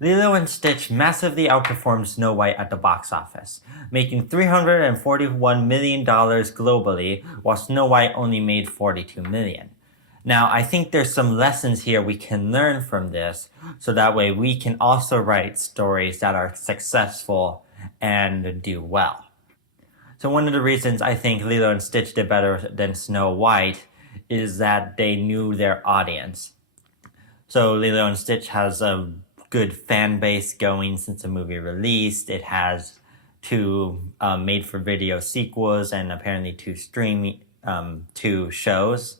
Lilo and Stitch massively outperformed Snow White at the box office, making $341 million globally, while Snow White only made $42 million. Now, I think there's some lessons here we can learn from this, so that way we can also write stories that are successful and do well. So one of the reasons I think Lilo and Stitch did better than Snow White is that they knew their audience. So Lilo and Stitch has a good fan base going since the movie released. It has two made-for-video sequels and apparently two shows.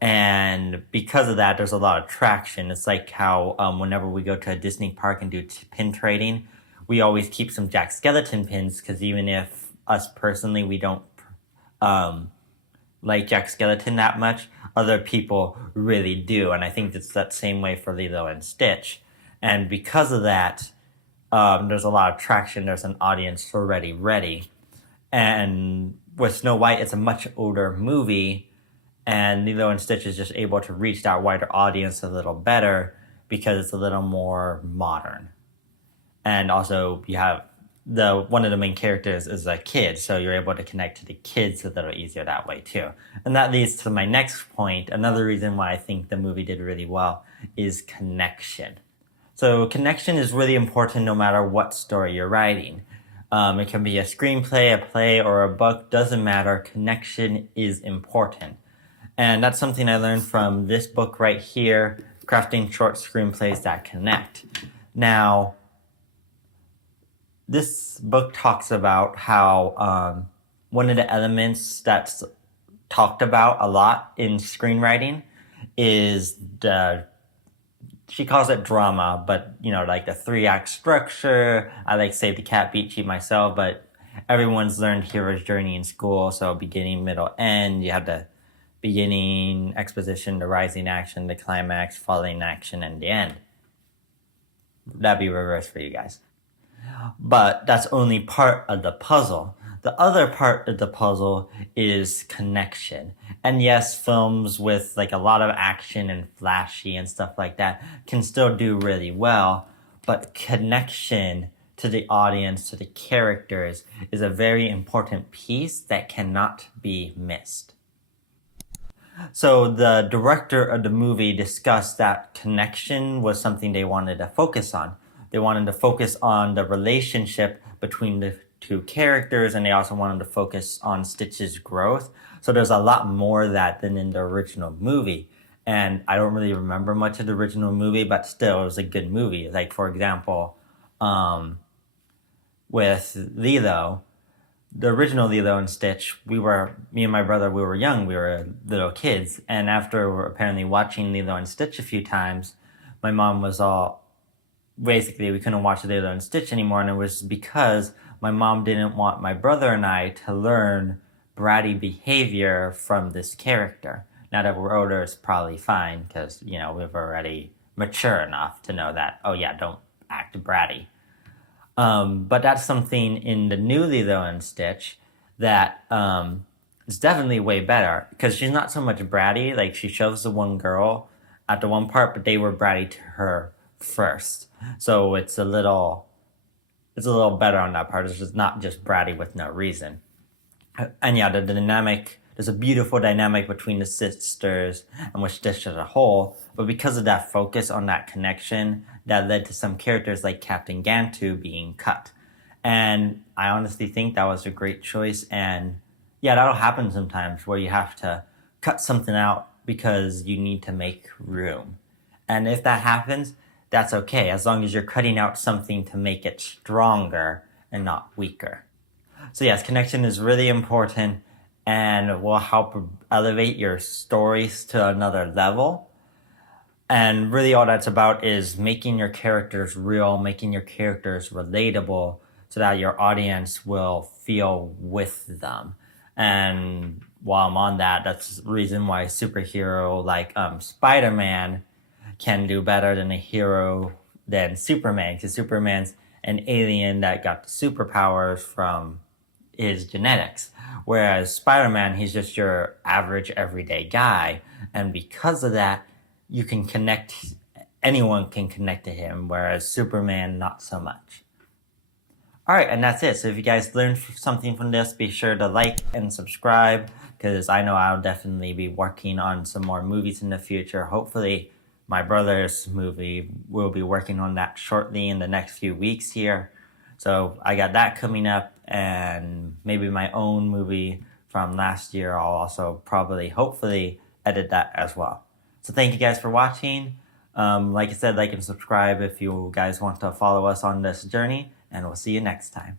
And because of that, there's a lot of traction. It's like how whenever we go to a Disney park and do pin trading, we always keep some Jack Skellington pins because even if us personally we don't like Jack Skellington that much, other people really do. And I think it's that same way for Lilo and Stitch. And because of that, there's a lot of traction. There's an audience already ready. And with Snow White, it's a much older movie. And Lilo and Stitch is just able to reach that wider audience a little better because it's a little more modern. And also, you have one of the main characters is a kid, so you're able to connect to the kids a little easier that way too. And that leads to my next point. Another reason why I think the movie did really well is connection. So connection is really important no matter what story you're writing. It can be a screenplay, a play, or a book, doesn't matter. Connection is important. And that's something I learned from this book right here, Crafting Short Screenplays That Connect. Now, this book talks about how one of the elements that's talked about a lot in screenwriting is she calls it drama, but like the 3-act structure. I like Save the Cat, Beat Cheat myself, but everyone's learned hero's journey in school. So beginning, middle, end. You have the beginning, exposition, the rising action, the climax, falling action, and the end. That'd be reversed for you guys. But that's only part of the puzzle. The other part of the puzzle is connection. And yes, films with like a lot of action and flashy and stuff like that can still do really well, but connection to the audience, to the characters, is a very important piece that cannot be missed. So the director of the movie discussed that connection was something they wanted to focus on. They wanted to focus on the relationship between the two characters, and they also wanted to focus on Stitch's growth. So there's a lot more of that than in the original movie. And I don't really remember much of the original movie, but still, it was a good movie. Like, for example, with Lilo, the original Lilo and Stitch, me and my brother, we were young, we were little kids. And after apparently watching Lilo and Stitch a few times, my mom was basically, we couldn't watch Lilo and Stitch anymore, and it was because my mom didn't want my brother and I to learn bratty behavior from this character. Now that we're older, it's probably fine, because, we've already mature enough to know that, oh yeah, don't act bratty. But that's something in the new Lilo and Stitch that is definitely way better, because she's not so much bratty. Like, she shoves the one girl at the one part, but they were bratty to her first. So it's a little better on that part. It's just not just bratty with no reason. And yeah, the dynamic, there's a beautiful dynamic between the sisters and with Stitch as a whole, but because of that focus on that connection, that led to some characters like Captain Gantu being cut. And I honestly think that was a great choice, and yeah, that'll happen sometimes where you have to cut something out because you need to make room. And if that happens, that's okay, as long as you're cutting out something to make it stronger and not weaker. So yes, connection is really important and will help elevate your stories to another level. And really all that's about is making your characters real, making your characters relatable so that your audience will feel with them. And while I'm on that, that's the reason why a superhero like Spider-Man can do better than a hero than Superman, because Superman's an alien that got the superpowers from his genetics, whereas Spider-Man, he's just your average everyday guy, and because of that, you can connect anyone can connect to him, whereas Superman, not so much. All right, and that's it. So if you guys learned something from this, be sure to like and subscribe, because I know I'll definitely be working on some more movies in the future. Hopefully, my brother's movie, we'll be working on that shortly in the next few weeks here. So I got that coming up, and maybe my own movie from last year. I'll also probably, hopefully, edit that as well. So thank you guys for watching. Like I said, like and subscribe if you guys want to follow us on this journey, and we'll see you next time.